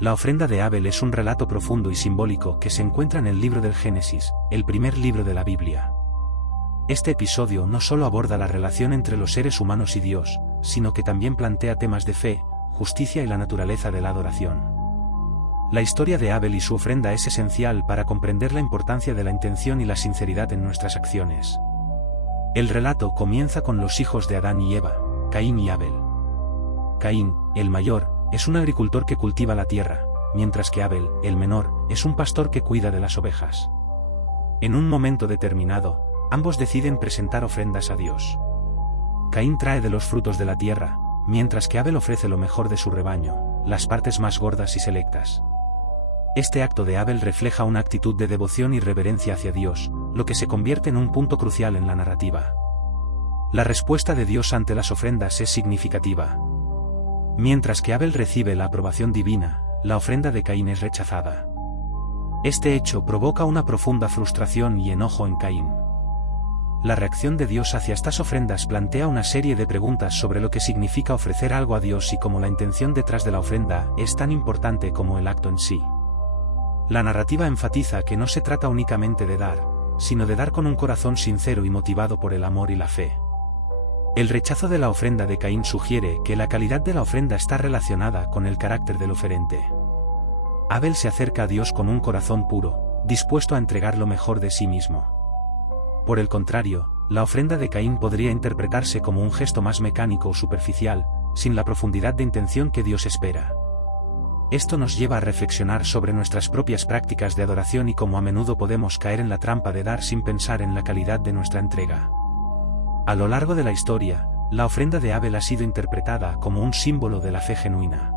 La ofrenda de Abel es un relato profundo y simbólico que se encuentra en el libro del Génesis, el primer libro de la Biblia. Este episodio no solo aborda la relación entre los seres humanos y Dios, sino que también plantea temas de fe, justicia y la naturaleza de la adoración. La historia de Abel y su ofrenda es esencial para comprender la importancia de la intención y la sinceridad en nuestras acciones. El relato comienza con los hijos de Adán y Eva, Caín y Abel. Caín, el mayor, es un agricultor que cultiva la tierra, mientras que Abel, el menor, es un pastor que cuida de las ovejas. En un momento determinado, ambos deciden presentar ofrendas a Dios. Caín trae de los frutos de la tierra, mientras que Abel ofrece lo mejor de su rebaño, las partes más gordas y selectas. Este acto de Abel refleja una actitud de devoción y reverencia hacia Dios, lo que se convierte en un punto crucial en la narrativa. La respuesta de Dios ante las ofrendas es significativa. Mientras que Abel recibe la aprobación divina, la ofrenda de Caín es rechazada. Este hecho provoca una profunda frustración y enojo en Caín. La reacción de Dios hacia estas ofrendas plantea una serie de preguntas sobre lo que significa ofrecer algo a Dios y cómo la intención detrás de la ofrenda es tan importante como el acto en sí. La narrativa enfatiza que no se trata únicamente de dar, sino de dar con un corazón sincero y motivado por el amor y la fe. El rechazo de la ofrenda de Caín sugiere que la calidad de la ofrenda está relacionada con el carácter del oferente. Abel se acerca a Dios con un corazón puro, dispuesto a entregar lo mejor de sí mismo. Por el contrario, la ofrenda de Caín podría interpretarse como un gesto más mecánico o superficial, sin la profundidad de intención que Dios espera. Esto nos lleva a reflexionar sobre nuestras propias prácticas de adoración y cómo a menudo podemos caer en la trampa de dar sin pensar en la calidad de nuestra entrega. A lo largo de la historia, la ofrenda de Abel ha sido interpretada como un símbolo de la fe genuina.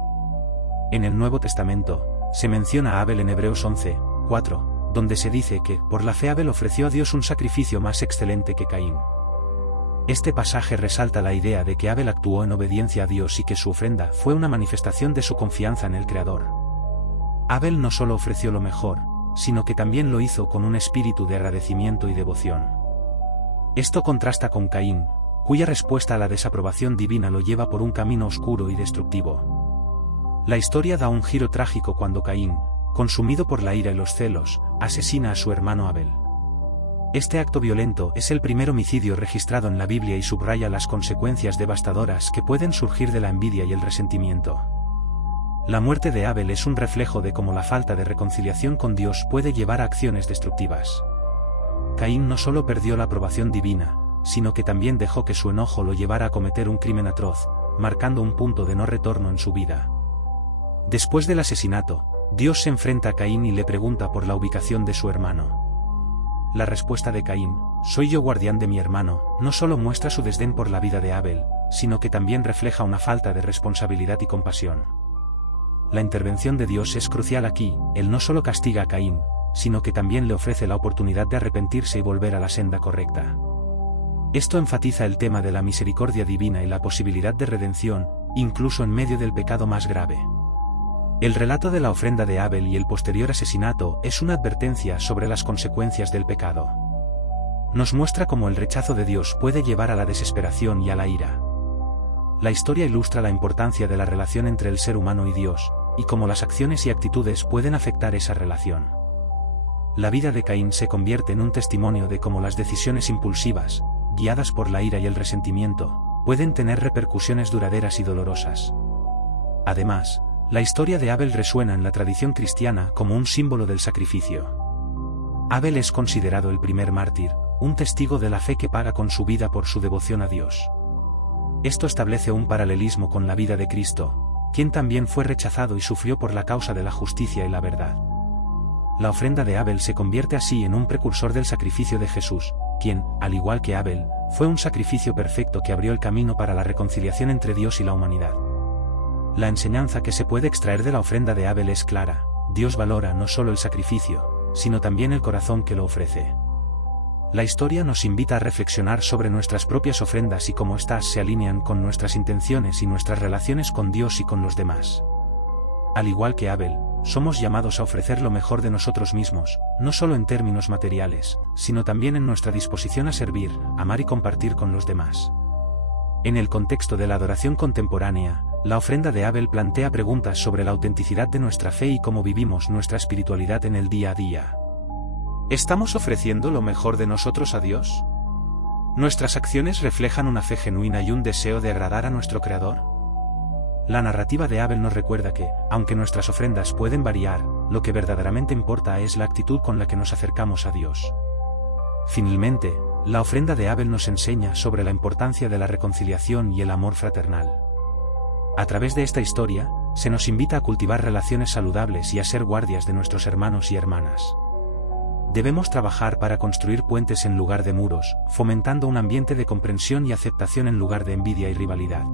En el Nuevo Testamento, se menciona a Abel en Hebreos 11:4, donde se dice que, por la fe Abel ofreció a Dios un sacrificio más excelente que Caín. Este pasaje resalta la idea de que Abel actuó en obediencia a Dios y que su ofrenda fue una manifestación de su confianza en el Creador. Abel no solo ofreció lo mejor, sino que también lo hizo con un espíritu de agradecimiento y devoción. Esto contrasta con Caín, cuya respuesta a la desaprobación divina lo lleva por un camino oscuro y destructivo. La historia da un giro trágico cuando Caín, consumido por la ira y los celos, asesina a su hermano Abel. Este acto violento es el primer homicidio registrado en la Biblia y subraya las consecuencias devastadoras que pueden surgir de la envidia y el resentimiento. La muerte de Abel es un reflejo de cómo la falta de reconciliación con Dios puede llevar a acciones destructivas. Caín no solo perdió la aprobación divina, sino que también dejó que su enojo lo llevara a cometer un crimen atroz, marcando un punto de no retorno en su vida. Después del asesinato, Dios se enfrenta a Caín y le pregunta por la ubicación de su hermano. La respuesta de Caín, «Soy yo guardián de mi hermano», no solo muestra su desdén por la vida de Abel, sino que también refleja una falta de responsabilidad y compasión. La intervención de Dios es crucial aquí, Él no solo castiga a Caín, sino que también le ofrece la oportunidad de arrepentirse y volver a la senda correcta. Esto enfatiza el tema de la misericordia divina y la posibilidad de redención, incluso en medio del pecado más grave. El relato de la ofrenda de Abel y el posterior asesinato es una advertencia sobre las consecuencias del pecado. Nos muestra cómo el rechazo de Dios puede llevar a la desesperación y a la ira. La historia ilustra la importancia de la relación entre el ser humano y Dios, y cómo las acciones y actitudes pueden afectar esa relación. La vida de Caín se convierte en un testimonio de cómo las decisiones impulsivas, guiadas por la ira y el resentimiento, pueden tener repercusiones duraderas y dolorosas. Además, la historia de Abel resuena en la tradición cristiana como un símbolo del sacrificio. Abel es considerado el primer mártir, un testigo de la fe que paga con su vida por su devoción a Dios. Esto establece un paralelismo con la vida de Cristo, quien también fue rechazado y sufrió por la causa de la justicia y la verdad. La ofrenda de Abel se convierte así en un precursor del sacrificio de Jesús, quien, al igual que Abel, fue un sacrificio perfecto que abrió el camino para la reconciliación entre Dios y la humanidad. La enseñanza que se puede extraer de la ofrenda de Abel es clara: Dios valora no solo el sacrificio, sino también el corazón que lo ofrece. La historia nos invita a reflexionar sobre nuestras propias ofrendas y cómo éstas se alinean con nuestras intenciones y nuestras relaciones con Dios y con los demás. Al igual que Abel, somos llamados a ofrecer lo mejor de nosotros mismos, no solo en términos materiales, sino también en nuestra disposición a servir, amar y compartir con los demás. En el contexto de la adoración contemporánea, la ofrenda de Abel plantea preguntas sobre la autenticidad de nuestra fe y cómo vivimos nuestra espiritualidad en el día a día. ¿Estamos ofreciendo lo mejor de nosotros a Dios? ¿Nuestras acciones reflejan una fe genuina y un deseo de agradar a nuestro Creador? La narrativa de Abel nos recuerda que, aunque nuestras ofrendas pueden variar, lo que verdaderamente importa es la actitud con la que nos acercamos a Dios. Finalmente, la ofrenda de Abel nos enseña sobre la importancia de la reconciliación y el amor fraternal. A través de esta historia, se nos invita a cultivar relaciones saludables y a ser guardias de nuestros hermanos y hermanas. Debemos trabajar para construir puentes en lugar de muros, fomentando un ambiente de comprensión y aceptación en lugar de envidia y rivalidad.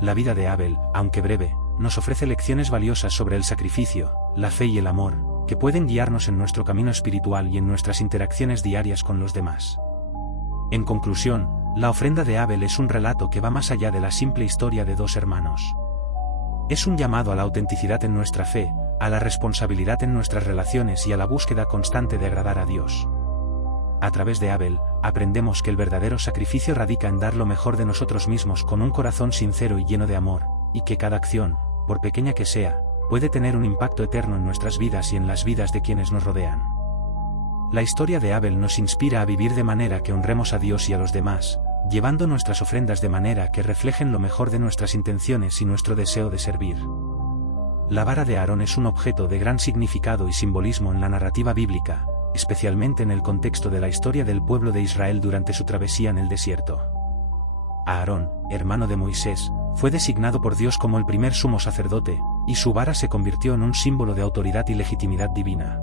La vida de Abel, aunque breve, nos ofrece lecciones valiosas sobre el sacrificio, la fe y el amor, que pueden guiarnos en nuestro camino espiritual y en nuestras interacciones diarias con los demás. En conclusión, la ofrenda de Abel es un relato que va más allá de la simple historia de dos hermanos. Es un llamado a la autenticidad en nuestra fe, a la responsabilidad en nuestras relaciones y a la búsqueda constante de agradar a Dios. A través de Abel, aprendemos que el verdadero sacrificio radica en dar lo mejor de nosotros mismos con un corazón sincero y lleno de amor, y que cada acción, por pequeña que sea, puede tener un impacto eterno en nuestras vidas y en las vidas de quienes nos rodean. La historia de Abel nos inspira a vivir de manera que honremos a Dios y a los demás, llevando nuestras ofrendas de manera que reflejen lo mejor de nuestras intenciones y nuestro deseo de servir. La vara de Aarón es un objeto de gran significado y simbolismo en la narrativa bíblica, especialmente en el contexto de la historia del pueblo de Israel durante su travesía en el desierto. Aarón, hermano de Moisés, fue designado por Dios como el primer sumo sacerdote, y su vara se convirtió en un símbolo de autoridad y legitimidad divina.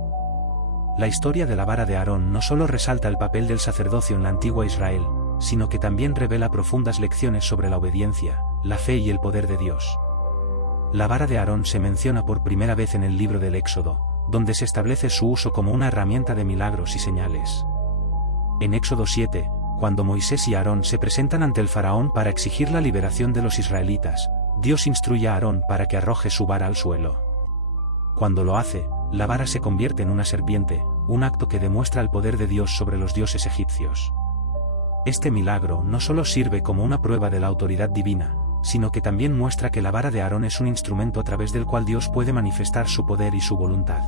La historia de la vara de Aarón no solo resalta el papel del sacerdocio en la antigua Israel, sino que también revela profundas lecciones sobre la obediencia, la fe y el poder de Dios. La vara de Aarón se menciona por primera vez en el libro del Éxodo, donde se establece su uso como una herramienta de milagros y señales. En Éxodo 7, cuando Moisés y Aarón se presentan ante el faraón para exigir la liberación de los israelitas, Dios instruye a Aarón para que arroje su vara al suelo. Cuando lo hace, la vara se convierte en una serpiente, un acto que demuestra el poder de Dios sobre los dioses egipcios. Este milagro no solo sirve como una prueba de la autoridad divina, sino que también muestra que la vara de Aarón es un instrumento a través del cual Dios puede manifestar su poder y su voluntad.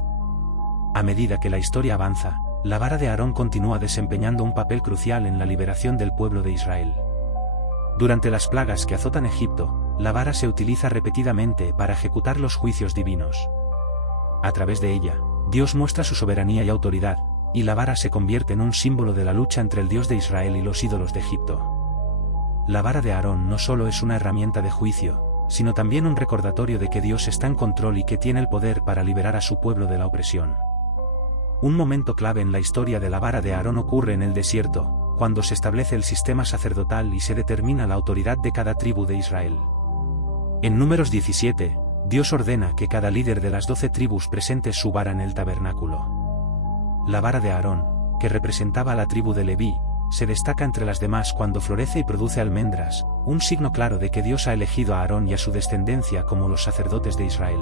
A medida que la historia avanza, la vara de Aarón continúa desempeñando un papel crucial en la liberación del pueblo de Israel. Durante las plagas que azotan Egipto, la vara se utiliza repetidamente para ejecutar los juicios divinos. A través de ella, Dios muestra su soberanía y autoridad, y la vara se convierte en un símbolo de la lucha entre el Dios de Israel y los ídolos de Egipto. La vara de Aarón no solo es una herramienta de juicio, sino también un recordatorio de que Dios está en control y que tiene el poder para liberar a su pueblo de la opresión. Un momento clave en la historia de la vara de Aarón ocurre en el desierto, cuando se establece el sistema sacerdotal y se determina la autoridad de cada tribu de Israel. En Números 17, Dios ordena que cada líder de las 12 tribus presente su vara en el tabernáculo. La vara de Aarón, que representaba a la tribu de Leví, se destaca entre las demás cuando florece y produce almendras, un signo claro de que Dios ha elegido a Aarón y a su descendencia como los sacerdotes de Israel.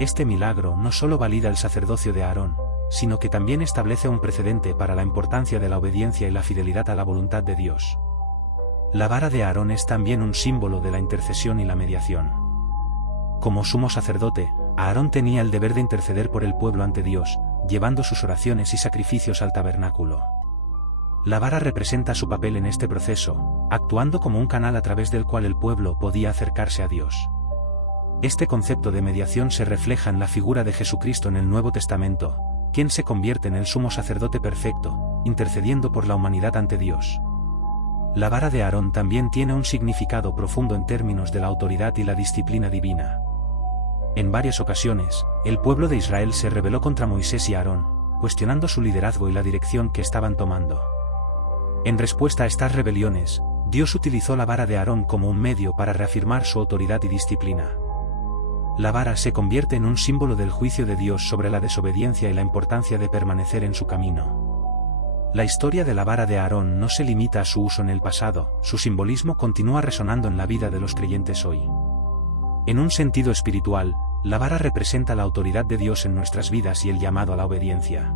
Este milagro no solo valida el sacerdocio de Aarón, sino que también establece un precedente para la importancia de la obediencia y la fidelidad a la voluntad de Dios. La vara de Aarón es también un símbolo de la intercesión y la mediación. Como sumo sacerdote, Aarón tenía el deber de interceder por el pueblo ante Dios, llevando sus oraciones y sacrificios al tabernáculo. La vara representa su papel en este proceso, actuando como un canal a través del cual el pueblo podía acercarse a Dios. Este concepto de mediación se refleja en la figura de Jesucristo en el Nuevo Testamento, quien se convierte en el sumo sacerdote perfecto, intercediendo por la humanidad ante Dios. La vara de Aarón también tiene un significado profundo en términos de la autoridad y la disciplina divina. En varias ocasiones, el pueblo de Israel se rebeló contra Moisés y Aarón, cuestionando su liderazgo y la dirección que estaban tomando. En respuesta a estas rebeliones, Dios utilizó la vara de Aarón como un medio para reafirmar su autoridad y disciplina. La vara se convierte en un símbolo del juicio de Dios sobre la desobediencia y la importancia de permanecer en su camino. La historia de la vara de Aarón no se limita a su uso en el pasado, su simbolismo continúa resonando en la vida de los creyentes hoy. En un sentido espiritual, la vara representa la autoridad de Dios en nuestras vidas y el llamado a la obediencia.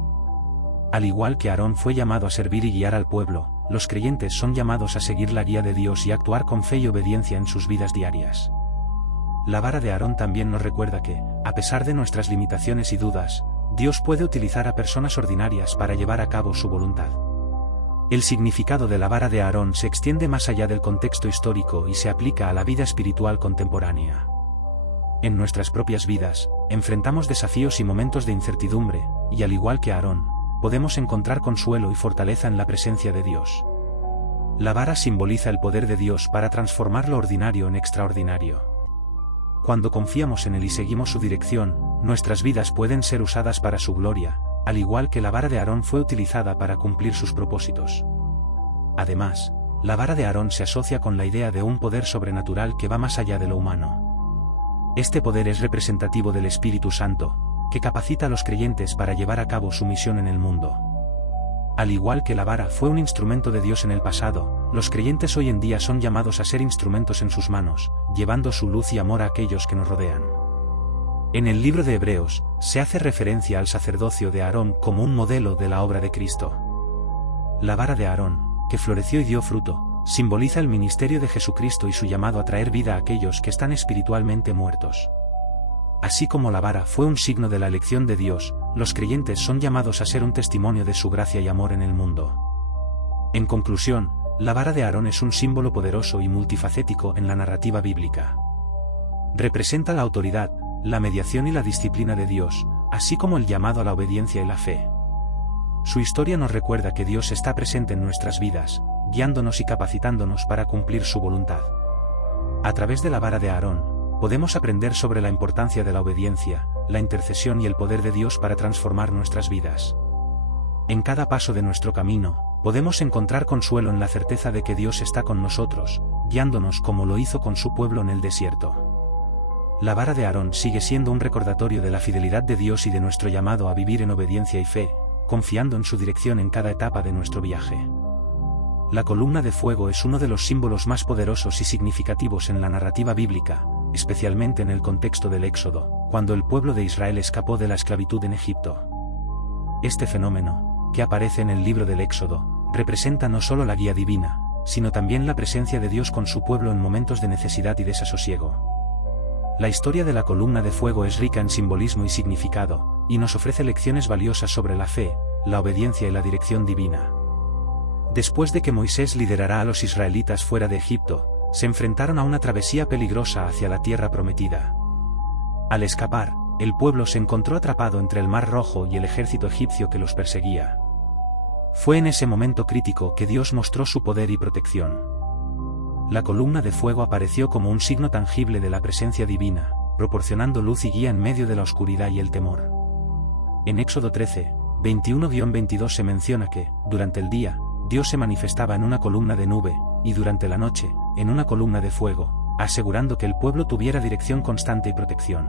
Al igual que Aarón fue llamado a servir y guiar al pueblo, los creyentes son llamados a seguir la guía de Dios y actuar con fe y obediencia en sus vidas diarias. la vara de Aarón también nos recuerda que, a pesar de nuestras limitaciones y dudas, Dios puede utilizar a personas ordinarias para llevar a cabo su voluntad. El significado de la vara de Aarón se extiende más allá del contexto histórico y se aplica a la vida espiritual contemporánea. En nuestras propias vidas, enfrentamos desafíos y momentos de incertidumbre, y al igual que Aarón, podemos encontrar consuelo y fortaleza en la presencia de Dios. La vara simboliza el poder de Dios para transformar lo ordinario en extraordinario. Cuando confiamos en Él y seguimos su dirección, nuestras vidas pueden ser usadas para su gloria, al igual que la vara de Aarón fue utilizada para cumplir sus propósitos. Además, la vara de Aarón se asocia con la idea de un poder sobrenatural que va más allá de lo humano. Este poder es representativo del Espíritu Santo, que capacita a los creyentes para llevar a cabo su misión en el mundo. Al igual que la vara fue un instrumento de Dios en el pasado, los creyentes hoy en día son llamados a ser instrumentos en sus manos, llevando su luz y amor a aquellos que nos rodean. En el libro de Hebreos, se hace referencia al sacerdocio de Aarón como un modelo de la obra de Cristo. La vara de Aarón, que floreció y dio fruto, simboliza el ministerio de Jesucristo y su llamado a traer vida a aquellos que están espiritualmente muertos. Así como la vara fue un signo de la elección de Dios, los creyentes son llamados a ser un testimonio de su gracia y amor en el mundo. En conclusión, la vara de Aarón es un símbolo poderoso y multifacético en la narrativa bíblica. Representa la autoridad, la mediación y la disciplina de Dios, así como el llamado a la obediencia y la fe. Su historia nos recuerda que Dios está presente en nuestras vidas, guiándonos y capacitándonos para cumplir su voluntad. A través de la vara de Aarón, podemos aprender sobre la importancia de la obediencia, la intercesión y el poder de Dios para transformar nuestras vidas. En cada paso de nuestro camino, podemos encontrar consuelo en la certeza de que Dios está con nosotros, guiándonos como lo hizo con su pueblo en el desierto. La vara de Aarón sigue siendo un recordatorio de la fidelidad de Dios y de nuestro llamado a vivir en obediencia y fe, confiando en su dirección en cada etapa de nuestro viaje. La columna de fuego es uno de los símbolos más poderosos y significativos en la narrativa bíblica, especialmente en el contexto del Éxodo, cuando el pueblo de Israel escapó de la esclavitud en Egipto. Este fenómeno, que aparece en el libro del Éxodo, representa no solo la guía divina, sino también la presencia de Dios con su pueblo en momentos de necesidad y desasosiego. La historia de la columna de fuego es rica en simbolismo y significado, y nos ofrece lecciones valiosas sobre la fe, la obediencia y la dirección divina. Después de que Moisés liderara a los israelitas fuera de Egipto, se enfrentaron a una travesía peligrosa hacia la tierra prometida. Al escapar, el pueblo se encontró atrapado entre el Mar Rojo y el ejército egipcio que los perseguía. Fue en ese momento crítico que Dios mostró su poder y protección. La columna de fuego apareció como un signo tangible de la presencia divina, proporcionando luz y guía en medio de la oscuridad y el temor. En Éxodo 13, 21-22 se menciona que, durante el día, Dios se manifestaba en una columna de nube, y durante la noche, en una columna de fuego, asegurando que el pueblo tuviera dirección constante y protección.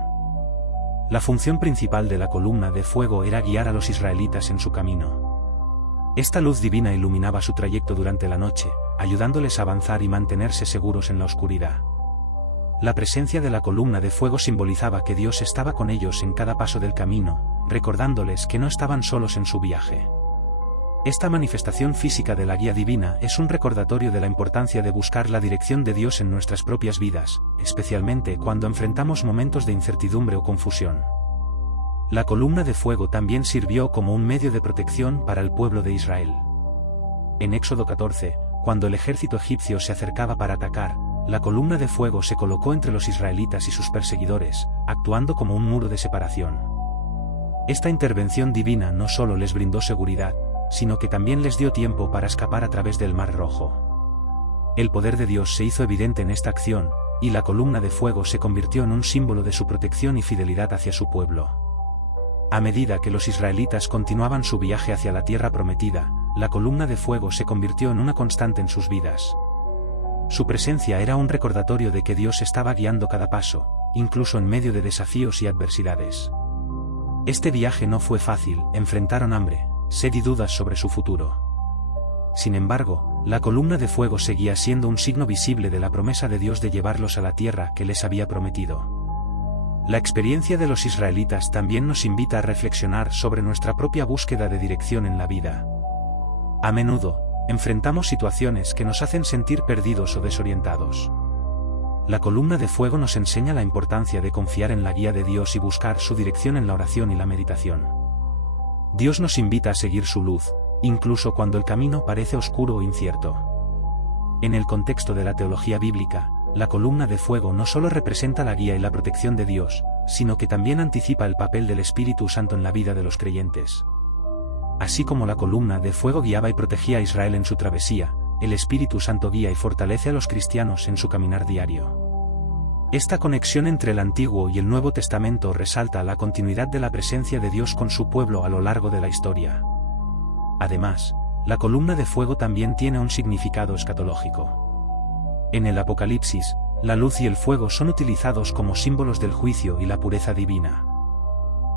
La función principal de la columna de fuego era guiar a los israelitas en su camino. Esta luz divina iluminaba su trayecto durante la noche, ayudándoles a avanzar y mantenerse seguros en la oscuridad. La presencia de la columna de fuego simbolizaba que Dios estaba con ellos en cada paso del camino, recordándoles que no estaban solos en su viaje. Esta manifestación física de la guía divina es un recordatorio de la importancia de buscar la dirección de Dios en nuestras propias vidas, especialmente cuando enfrentamos momentos de incertidumbre o confusión. La columna de fuego también sirvió como un medio de protección para el pueblo de Israel. En Éxodo 14, cuando el ejército egipcio se acercaba para atacar, la columna de fuego se colocó entre los israelitas y sus perseguidores, actuando como un muro de separación. Esta intervención divina no solo les brindó seguridad, sino que también les dio tiempo para escapar a través del Mar Rojo. El poder de Dios se hizo evidente en esta acción, y la columna de fuego se convirtió en un símbolo de su protección y fidelidad hacia su pueblo. A medida que los israelitas continuaban su viaje hacia la tierra prometida, la columna de fuego se convirtió en una constante en sus vidas. Su presencia era un recordatorio de que Dios estaba guiando cada paso, incluso en medio de desafíos y adversidades. Este viaje no fue fácil, enfrentaron hambre, sed y dudas sobre su futuro. Sin embargo, la columna de fuego seguía siendo un signo visible de la promesa de Dios de llevarlos a la tierra que les había prometido. La experiencia de los israelitas también nos invita a reflexionar sobre nuestra propia búsqueda de dirección en la vida. A menudo, enfrentamos situaciones que nos hacen sentir perdidos o desorientados. La columna de fuego nos enseña la importancia de confiar en la guía de Dios y buscar su dirección en la oración y la meditación. Dios nos invita a seguir su luz, incluso cuando el camino parece oscuro o incierto. En el contexto de la teología bíblica, la columna de fuego no solo representa la guía y la protección de Dios, sino que también anticipa el papel del Espíritu Santo en la vida de los creyentes. Así como la columna de fuego guiaba y protegía a Israel en su travesía, el Espíritu Santo guía y fortalece a los cristianos en su caminar diario. Esta conexión entre el Antiguo y el Nuevo Testamento resalta la continuidad de la presencia de Dios con su pueblo a lo largo de la historia. Además, la columna de fuego también tiene un significado escatológico. En el Apocalipsis, la luz y el fuego son utilizados como símbolos del juicio y la pureza divina.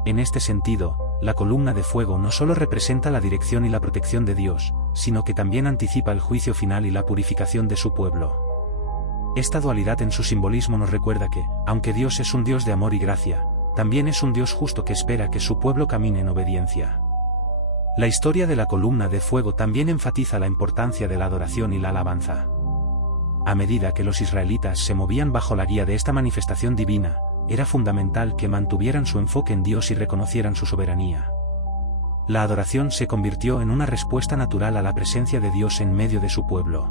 En este sentido, la columna de fuego no solo representa la dirección y la protección de Dios, sino que también anticipa el juicio final y la purificación de su pueblo. Esta dualidad en su simbolismo nos recuerda que, aunque Dios es un Dios de amor y gracia, también es un Dios justo que espera que su pueblo camine en obediencia. La historia de la columna de fuego también enfatiza la importancia de la adoración y la alabanza. A medida que los israelitas se movían bajo la guía de esta manifestación divina, era fundamental que mantuvieran su enfoque en Dios y reconocieran su soberanía. La adoración se convirtió en una respuesta natural a la presencia de Dios en medio de su pueblo.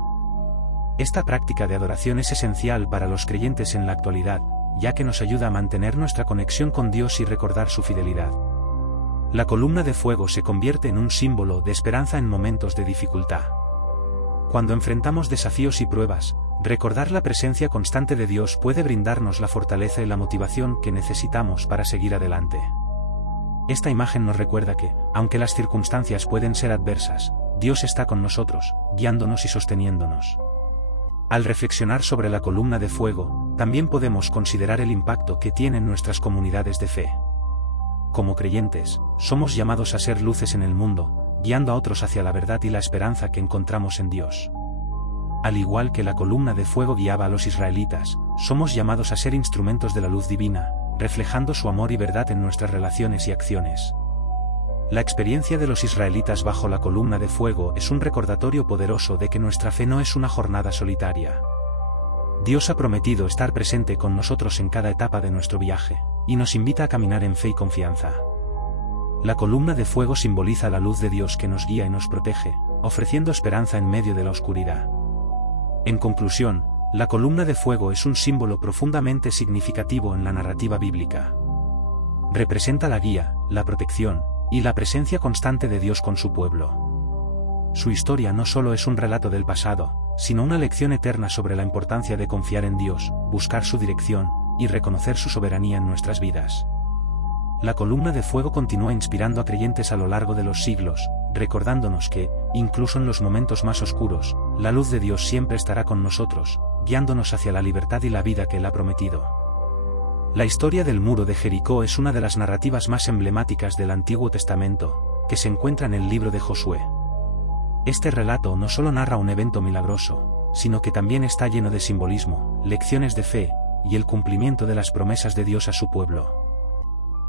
Esta práctica de adoración es esencial para los creyentes en la actualidad, ya que nos ayuda a mantener nuestra conexión con Dios y recordar su fidelidad. La columna de fuego se convierte en un símbolo de esperanza en momentos de dificultad. Cuando enfrentamos desafíos y pruebas, recordar la presencia constante de Dios puede brindarnos la fortaleza y la motivación que necesitamos para seguir adelante. Esta imagen nos recuerda que, aunque las circunstancias pueden ser adversas, Dios está con nosotros, guiándonos y sosteniéndonos. Al reflexionar sobre la columna de fuego, también podemos considerar el impacto que tienen nuestras comunidades de fe. Como creyentes, somos llamados a ser luces en el mundo, guiando a otros hacia la verdad y la esperanza que encontramos en Dios. Al igual que la columna de fuego guiaba a los israelitas, somos llamados a ser instrumentos de la luz divina, reflejando su amor y verdad en nuestras relaciones y acciones. La experiencia de los israelitas bajo la columna de fuego es un recordatorio poderoso de que nuestra fe no es una jornada solitaria. Dios ha prometido estar presente con nosotros en cada etapa de nuestro viaje, y nos invita a caminar en fe y confianza. La columna de fuego simboliza la luz de Dios que nos guía y nos protege, ofreciendo esperanza en medio de la oscuridad. En conclusión, la columna de fuego es un símbolo profundamente significativo en la narrativa bíblica. Representa la guía, la protección, y la presencia constante de Dios con su pueblo. Su historia no solo es un relato del pasado, sino una lección eterna sobre la importancia de confiar en Dios, buscar su dirección, y reconocer su soberanía en nuestras vidas. La columna de fuego continúa inspirando a creyentes a lo largo de los siglos, recordándonos que, incluso en los momentos más oscuros, la luz de Dios siempre estará con nosotros, guiándonos hacia la libertad y la vida que Él ha prometido. La historia del muro de Jericó es una de las narrativas más emblemáticas del Antiguo Testamento, que se encuentra en el libro de Josué. Este relato no solo narra un evento milagroso, sino que también está lleno de simbolismo, lecciones de fe, y el cumplimiento de las promesas de Dios a su pueblo.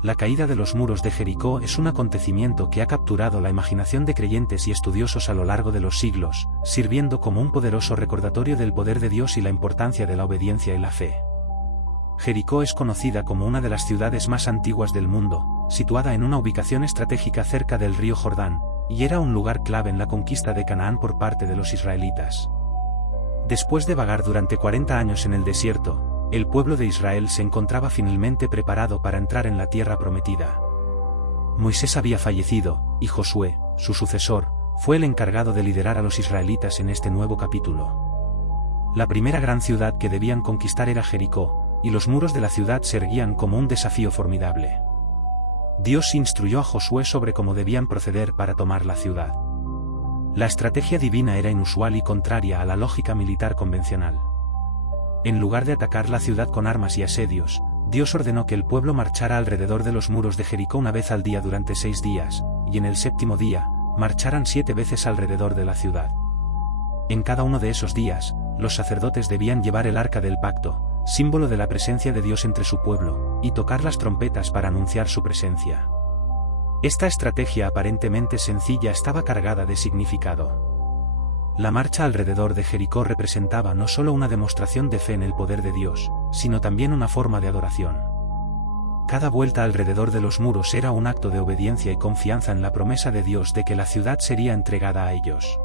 La caída de los muros de Jericó es un acontecimiento que ha capturado la imaginación de creyentes y estudiosos a lo largo de los siglos, sirviendo como un poderoso recordatorio del poder de Dios y la importancia de la obediencia y la fe. Jericó es conocida como una de las ciudades más antiguas del mundo, situada en una ubicación estratégica cerca del río Jordán, y era un lugar clave en la conquista de Canaán por parte de los israelitas. Después de vagar durante 40 años en el desierto, el pueblo de Israel se encontraba finalmente preparado para entrar en la tierra prometida. Moisés había fallecido, y Josué, su sucesor, fue el encargado de liderar a los israelitas en este nuevo capítulo. La primera gran ciudad que debían conquistar era Jericó, y los muros de la ciudad se erguían como un desafío formidable. Dios instruyó a Josué sobre cómo debían proceder para tomar la ciudad. La estrategia divina era inusual y contraria a la lógica militar convencional. En lugar de atacar la ciudad con armas y asedios, Dios ordenó que el pueblo marchara alrededor de los muros de Jericó una vez al día durante 6 días, y en el 7º día, marcharan 7 veces alrededor de la ciudad. En cada uno de esos días, los sacerdotes debían llevar el arca del pacto, símbolo de la presencia de Dios entre su pueblo, y tocar las trompetas para anunciar su presencia. Esta estrategia aparentemente sencilla estaba cargada de significado. La marcha alrededor de Jericó representaba no solo una demostración de fe en el poder de Dios, sino también una forma de adoración. Cada vuelta alrededor de los muros era un acto de obediencia y confianza en la promesa de Dios de que la ciudad sería entregada a ellos.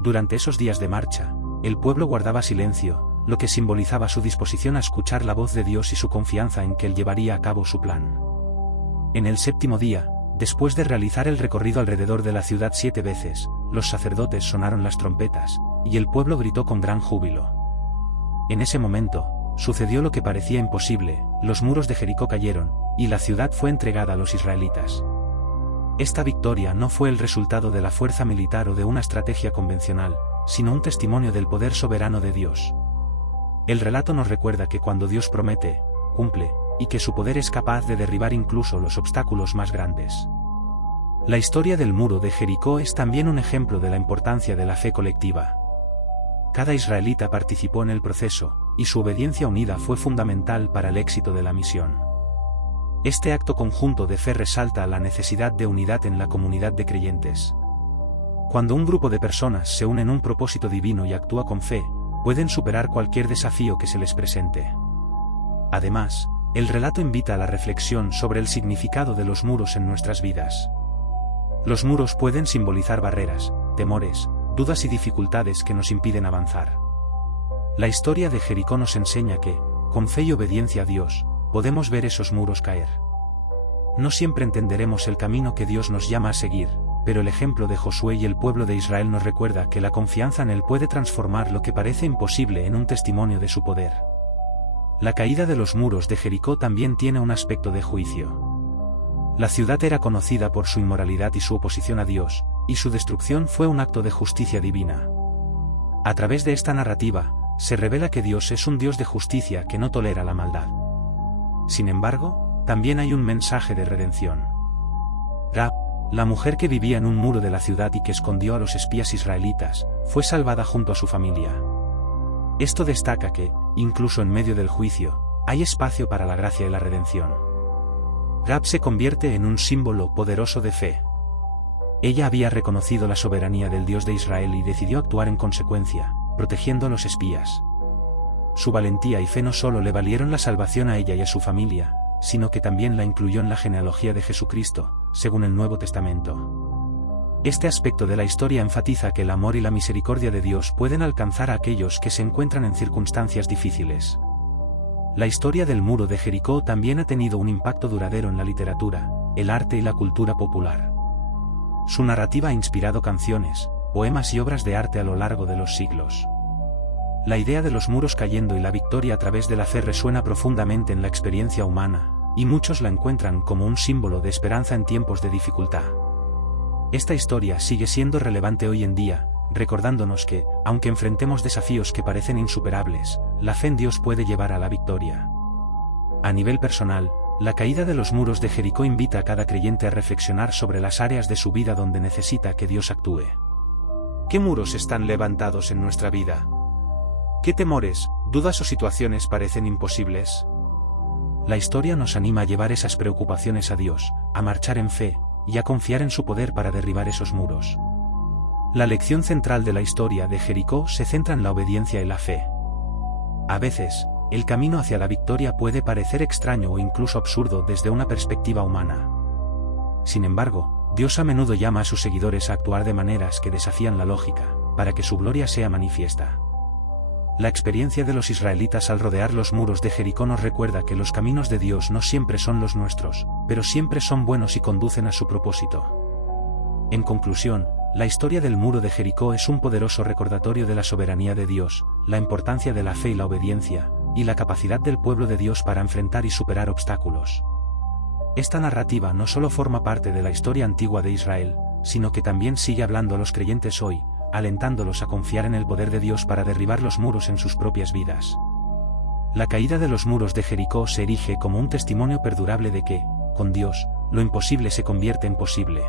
Durante esos días de marcha, el pueblo guardaba silencio, lo que simbolizaba su disposición a escuchar la voz de Dios y su confianza en que Él llevaría a cabo su plan. En el séptimo día, después de realizar el recorrido alrededor de la ciudad 7 veces, los sacerdotes sonaron las trompetas, y el pueblo gritó con gran júbilo. En ese momento, sucedió lo que parecía imposible, los muros de Jericó cayeron, y la ciudad fue entregada a los israelitas. Esta victoria no fue el resultado de la fuerza militar o de una estrategia convencional, sino un testimonio del poder soberano de Dios. El relato nos recuerda que cuando Dios promete, cumple, y que su poder es capaz de derribar incluso los obstáculos más grandes. La historia del muro de Jericó es también un ejemplo de la importancia de la fe colectiva. Cada israelita participó en el proceso, y su obediencia unida fue fundamental para el éxito de la misión. Este acto conjunto de fe resalta la necesidad de unidad en la comunidad de creyentes. Cuando un grupo de personas se une en un propósito divino y actúa con fe, pueden superar cualquier desafío que se les presente. Además, el relato invita a la reflexión sobre el significado de los muros en nuestras vidas. Los muros pueden simbolizar barreras, temores, dudas y dificultades que nos impiden avanzar. La historia de Jericó nos enseña que, con fe y obediencia a Dios, podemos ver esos muros caer. No siempre entenderemos el camino que Dios nos llama a seguir, pero el ejemplo de Josué y el pueblo de Israel nos recuerda que la confianza en Él puede transformar lo que parece imposible en un testimonio de su poder. La caída de los muros de Jericó también tiene un aspecto de juicio. La ciudad era conocida por su inmoralidad y su oposición a Dios, y su destrucción fue un acto de justicia divina. A través de esta narrativa, se revela que Dios es un Dios de justicia que no tolera la maldad. Sin embargo, también hay un mensaje de redención. Rahab, la mujer que vivía en un muro de la ciudad y que escondió a los espías israelitas, fue salvada junto a su familia. Esto destaca que, incluso en medio del juicio, hay espacio para la gracia y la redención. Rahab se convierte en un símbolo poderoso de fe. Ella había reconocido la soberanía del Dios de Israel y decidió actuar en consecuencia, protegiendo a los espías. Su valentía y fe no solo le valieron la salvación a ella y a su familia, sino que también la incluyó en la genealogía de Jesucristo, según el Nuevo Testamento. Este aspecto de la historia enfatiza que el amor y la misericordia de Dios pueden alcanzar a aquellos que se encuentran en circunstancias difíciles. La historia del muro de Jericó también ha tenido un impacto duradero en la literatura, el arte y la cultura popular. Su narrativa ha inspirado canciones, poemas y obras de arte a lo largo de los siglos. La idea de los muros cayendo y la victoria a través de la fe resuena profundamente en la experiencia humana, y muchos la encuentran como un símbolo de esperanza en tiempos de dificultad. Esta historia sigue siendo relevante hoy en día, recordándonos que, aunque enfrentemos desafíos que parecen insuperables, la fe en Dios puede llevar a la victoria. A nivel personal, la caída de los muros de Jericó invita a cada creyente a reflexionar sobre las áreas de su vida donde necesita que Dios actúe. ¿Qué muros están levantados en nuestra vida? ¿Qué temores, dudas o situaciones parecen imposibles? La historia nos anima a llevar esas preocupaciones a Dios, a marchar en fe, y a confiar en su poder para derribar esos muros. La lección central de la historia de Jericó se centra en la obediencia y la fe. A veces, el camino hacia la victoria puede parecer extraño o incluso absurdo desde una perspectiva humana. Sin embargo, Dios a menudo llama a sus seguidores a actuar de maneras que desafían la lógica, para que su gloria sea manifiesta. La experiencia de los israelitas al rodear los muros de Jericó nos recuerda que los caminos de Dios no siempre son los nuestros, pero siempre son buenos y conducen a su propósito. En conclusión, la historia del muro de Jericó es un poderoso recordatorio de la soberanía de Dios, la importancia de la fe y la obediencia, y la capacidad del pueblo de Dios para enfrentar y superar obstáculos. Esta narrativa no solo forma parte de la historia antigua de Israel, sino que también sigue hablando a los creyentes hoy, alentándolos a confiar en el poder de Dios para derribar los muros en sus propias vidas. La caída de los muros de Jericó se erige como un testimonio perdurable de que, con Dios, lo imposible se convierte en posible.